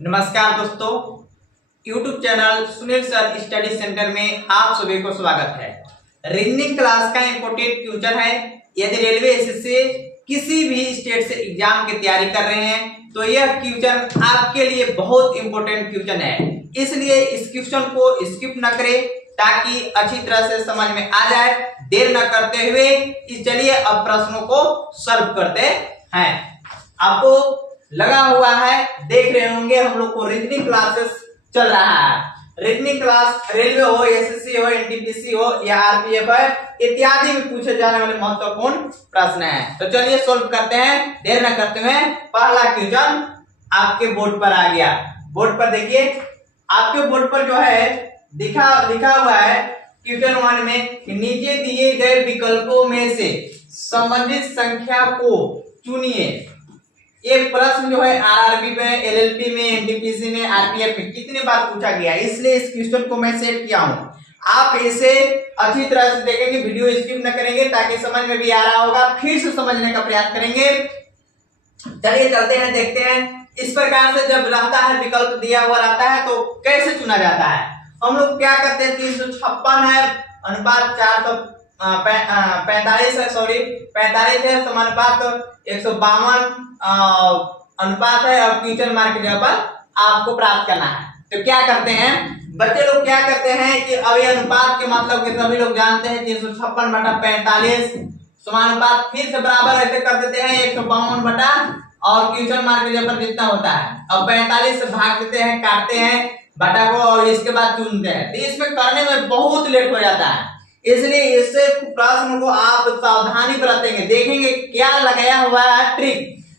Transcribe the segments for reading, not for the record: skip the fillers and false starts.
नमस्कार दोस्तों, YouTube channel Sunil sir study centre में आप सभी को स्वागत है। रीजनिंग क्लास का इंपॉर्टेंट क्वेश्चन है। यदि रेलवे एसएससी किसी भी स्टेट से एग्जाम की तैयारी कर रहे हैं तो यह क्वेश्चन आपके लिए बहुत इंपॉर्टेंट क्वेश्चन है, इसलिए इस क्वेश्चन को स्किप न करें ताकि अच्छी तरह से समझ में आ जाए। देर न करते हुए चलिए अब प्रश्नों को सॉल्व करते हैं। आपको लगा हुआ है, देख रहे होंगे हम लोग को रीजनिंग क्लासेस चल रहा है। रीजनिंग क्लास रेलवे हो, एसएससी हो, एनटीपीसी हो या आरपीएफ है इत्यादि में पूछे जाने वाले महत्वपूर्ण प्रश्न है। तो चलिए सॉल्व करते हैं, देर न करते हुए। पहला क्वेश्चन आपके बोर्ड पर आ गया। बोर्ड पर देखिए, आपके बोर्ड पर जो है लिखा हुआ है क्वेश्चन 1 में कि नीचे दिए गए विकल्पों में से संबंधित संख्या को चुनिए। ये प्रश्न जो है आरआरबी में, एलएलबी में, एनटीपीसी में, आरपीएफ में कितने बार पूछा गया, इसलिए इस क्वेश्चन को मैं सेट किया हूं। आप इसे अच्छी तरह से देखेंगे, वीडियो स्किप न करेंगे ताकि समझ में भी आ रहा होगा, फिर से समझने का प्रयास करेंगे। चलिए चलते हैं, देखते हैं। इस प्रकार से जब रहता है विकल्प दिया हुआ रहता है तो कैसे चुना जाता है। हम लोग क्या करते हैं, 356 है अनुपात 445 है, सॉरी 45 है, समानुपात 152 अनुपात है और क्वेश्चन मार्क के जगह पर आपको प्राप्त करना है। तो क्या करते हैं बच्चे लोग, क्या करते हैं कि अब ये अनुपात के मतलब के सभी लोग जानते हैं, 356/45 समानुपात फिर से बराबर ऐसे कर देते हैं 152 बटा और क्वेश्चन मार्क के जगह पर जितना होता है। अब 45 से भाग देते हैं, काटते हैं बटा को और इसके बाद चुनते हैं। तो इसमें करने में बहुत लेट हो जाता है, इसलिए इससे प्रश्न को आप सावधानी बरतेंगे, देखेंगे क्या लगाया हुआ है।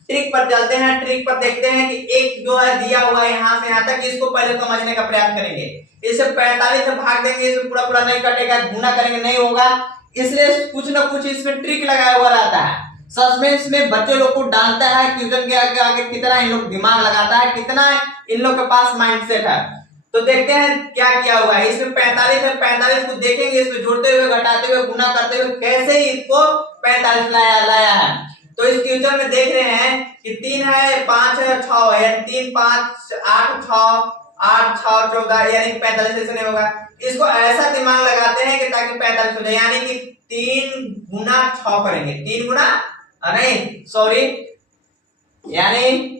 ट्रिक पर चलते हैं, ट्रिक पर देखते हैं कि एक जो है दिया हुआ है यहाँ से यहाँ तक, इसको पहले समझने का प्रयास करेंगे। इसे 45 से भाग देंगे, इसमें पूरा नहीं कटेगा, गुना करेंगे नहीं होगा, इसलिए कुछ ना कुछ इसमें ट्रिक लगाया हुआ रहता है। सस्पेंस में बच्चे लोग को डालता है क्वेश्चन के आगे कितना इन लोग दिमाग लगाता है, कितना इन लोग के पास माइंडसेट है। तो देखते हैं क्या किया हुआ है। इसमें 45 है, 45 को देखेंगे, इसमें जोड़ते हुए, घटाते हुए, गुना करते हुए कैसे इसको 45 लाया है। तो इस क्वेश्चन में देख रहे हैं कि 3 है, 5 है, 6 है, यानी 3 5 8 6 14 यानी 45 ऐसे नहीं होगा। इसको ऐसा दिमाग लगाते हैं कि ताकि 45 हो जाए, यानी कि 3 गुना 6 करेंगे, 3 गुना नहीं सॉरी यानी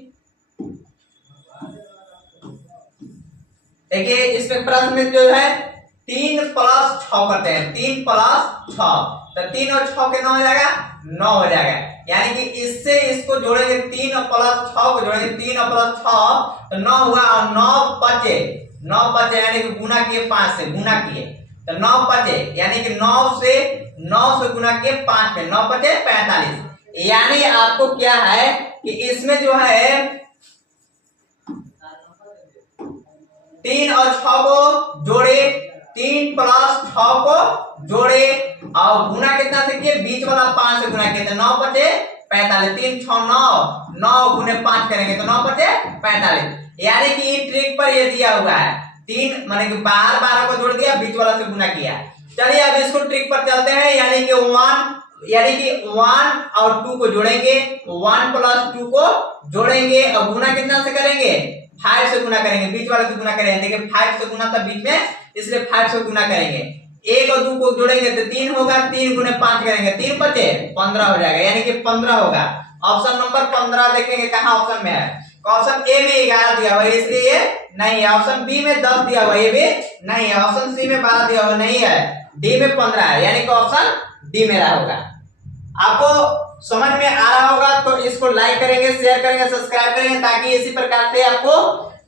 देखिए इसमें प्रश्न में जो है 3 + 6 करते हैं, 3 + 6 तो 3 और 6 कितना हो जाएगा, 9 हो जाएगा। यानी कि इससे इसको जोड़ेंगे, 3 + 6 को जोड़ेंगे, 3 + 6 तो 9 हुआ और 9 बचे यानी कि गुना किए 5 से, गुना किए तो 9 बचे, यानी कि 9 से गुना किए 5 पे 9 बचे 45। यानी आपको क्या है कि इसमें जो है 3 और 6 को जोड़े, 3 + 6 को जोड़े और गुना कितना से किए, बीच वाला 5 से गुना किए तो 9 बचे 45। 3 6 9 9 गुने 5 करेंगे तो 9 बचे 45। यानी कि ये ट्रिक पर ये दिया हुआ है, 3 माने कि 12 को जोड़ दिया, बीच वाला से गुना किया। चलिए अब इसको ट्रिक पर चलते हैं, यानी कि 1 और 2 को जोड़ेंगे, 1 + 2 को जोड़ेंगे और गुना कितना से करेंगे, 5 से गुना करेंगे, बीच वाले से गुना करेंगे। देखिए 5 से गुना था बीच में, इसलिए 5 से गुना करेंगे। 1 और 2 को जोड़ेंगे तो 3 होगा, 3 गुने 5 करेंगे, 3 बचे 15 हो जाएगा, यानी कि 15 होगा। ऑप्शन नंबर 15 देखेंगे कहां ऑप्शन में है। ऑप्शन ए में 11 दिया हुआ है, इसलिए ये नहीं है। ऑप्शन बी में 10 दिया हुआ है, ये भी नहीं है। ऑप्शन सी में 12 दिया हुआ नहीं है, डी में 15 है, यानी कि ऑप्शन डी मेरा होगा। आपको समझ में आ रहा होगा तो इसको लाइक करेंगे, शेयर करेंगे, सब्सक्राइब करेंगे ताकि इसी प्रकार से आपको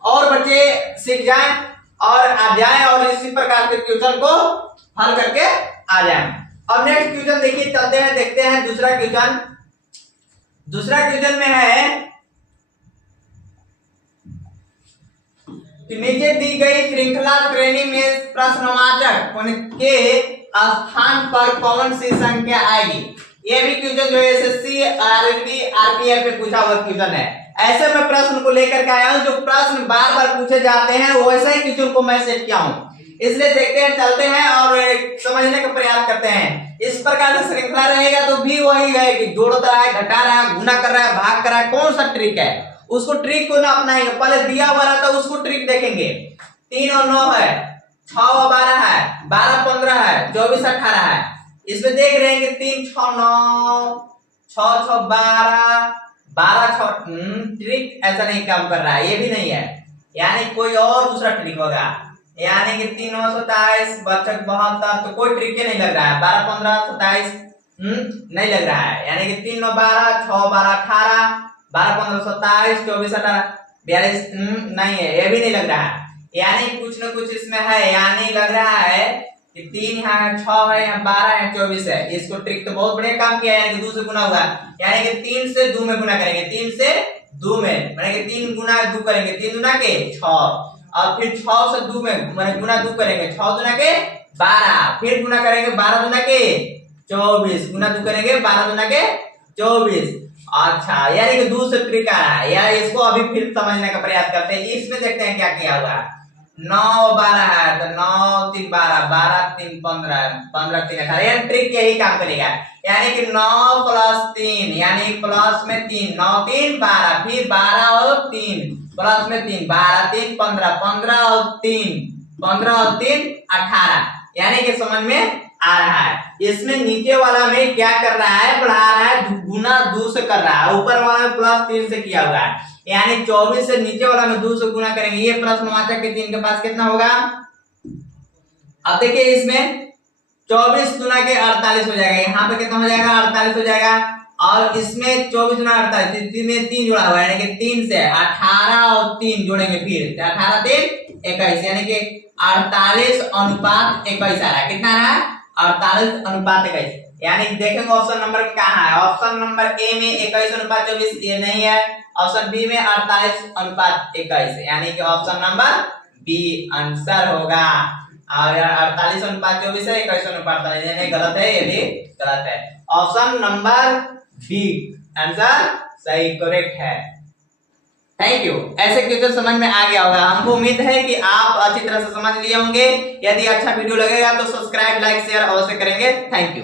और बच्चे सीख जाएं और आ जाएं और इसी प्रकार के क्वेश्चन को हल करके आ जाएं। अब नेक्स्ट क्वेश्चन देखिए, चलते हैं, देखते हैं दूसरा क्वेश्चन। दूसरा क्वेश्चन में है कि नीचे दी गई श्रृंखला श्रेणी में प्रश्नवाचक के स्थान पर कौन सी संख्या आएगी। ये भी क्वेश्चन जो एसएससी, आरआरबी, आरपीएफ में पूछा हुआ क्वेश्चन है। ऐसे मैं प्रश्न को लेकर के आया हूं, जो प्रश्न बार बार पूछे जाते हैं वैसे ही क्वेश्चन को मैं सेट किया हूं, इसलिए देखते हैं, चलते हैं और समझने का प्रयास करते हैं। इस प्रकार से श्रृंखला रहेगा तो भी वही है कि जोड़ रहा है, घटा रहा है, गुना कर रहा है, भाग कर रहा है, कौन सा ट्रिक है उसको ट्रिक को ना अपनाएंगे, पहले दिया हुआ रहता है उसको ट्रिक देखेंगे। 3 और 9 है, 6 और 12 है, 12 15 है, 24 18 है। इसमें देख रहे हैं कि 3 6 9, 6 6 12, 12 6 ट्रिक ऐसा नहीं काम कर रहा है, ये भी नहीं है, यानी कोई और दूसरा ट्रिक होगा। यानी कि 3 9 27 बचक 72, तो कोई ट्रिक नहीं लग रहा है। 12 15 27 नहीं लग रहा है, यानी कि 3 9 12, 6 12 18, 12 15 27, 24 18 42 नहीं है, ये भी नहीं लग रहा है। यानी कुछ न कुछ इसमें है, यानी लग रहा है कि 3 यहाँ है, 6 है, यहाँ 12 है, 24 है। इसको ट्रिक तो बहुत बढ़िया काम किया है, यानी कि 2 से गुना हुआ, यानी कि 3 से 2 में गुना करेंगे, 3 से 2 में माने कि 3 गुना 2 करेंगे, 3 गुना के 6, और फिर 6 से 2 में माने गुना 2 करेंगे, 6 गुना के 12, फिर गुना करेंगे 12 गुना के 24, गुना 2 करेंगे 12 गुना के 24। अच्छा, यानी कि 2 से ट्रिक आ रहा है, या इसको अभी फिर समझने का प्रयास करते हैं। इसमें देखते हैं क्या किया हुआ है। 9 12 है तो 9 3 12, 12 3 15, 15 3 18, यानी ट्रिक यही काम करेगा। यानी कि 9 प्लस 3, यानी प्लस में 3, 9 3 12, फिर 12 और 3 प्लस में 3, 12 3 15, 15 और 3 15 और 3 18, यानी कि समझ में आ रहा है। इसमें नीचे वाला में क्या कर रहा है, बढ़ा रहा है, गुना 2 से कर रहा है, ऊपर वाला में प्लस 3 से किया हुआ है, यानी 24 से नीचे वाला में 2 से गुना करेंगे। ये प्लस नवाचक के 3 के पास कितना होगा। अब देखिए इसमें 24 गुना के 48 हो जाएगा, यहाँ पे कितना हो जाएगा 48 हो जाएगा, और इसमें 24 गुना 48 में 3 जुड़ा हुआ है, यानी कि 3 से 18 और 3 जोड़ेंगे, फिर 18 3 21, यानी कि 48 अनुपात 21 आ रहा है। कितना आ रहा है 48 अनुपात 21, यानी देखेंगे ऑप्शन नंबर कहाँ है। ऑप्शन नंबर ए में 21 अनुपात 24 ये नहीं है, ऑप्शन बी में 48 अनुपात 21, यानी कि ऑप्शन नंबर बी आंसर होगा। और 48 अनुपात 24 है, 21 अनुपात नहीं, गलत है, ये भी गलत है। ऑप्शन नंबर बी आंसर सही करेक्ट है। Thank you. ऐसे क्वेश्चन समझ में आ गया होगा, हमको उम्मीद है कि आप अच्छी तरह से समझ लिए होंगे। यदि अच्छा वीडियो लगेगा तो सब्सक्राइब लाइक शेयर अवश्य करेंगे। Thank you.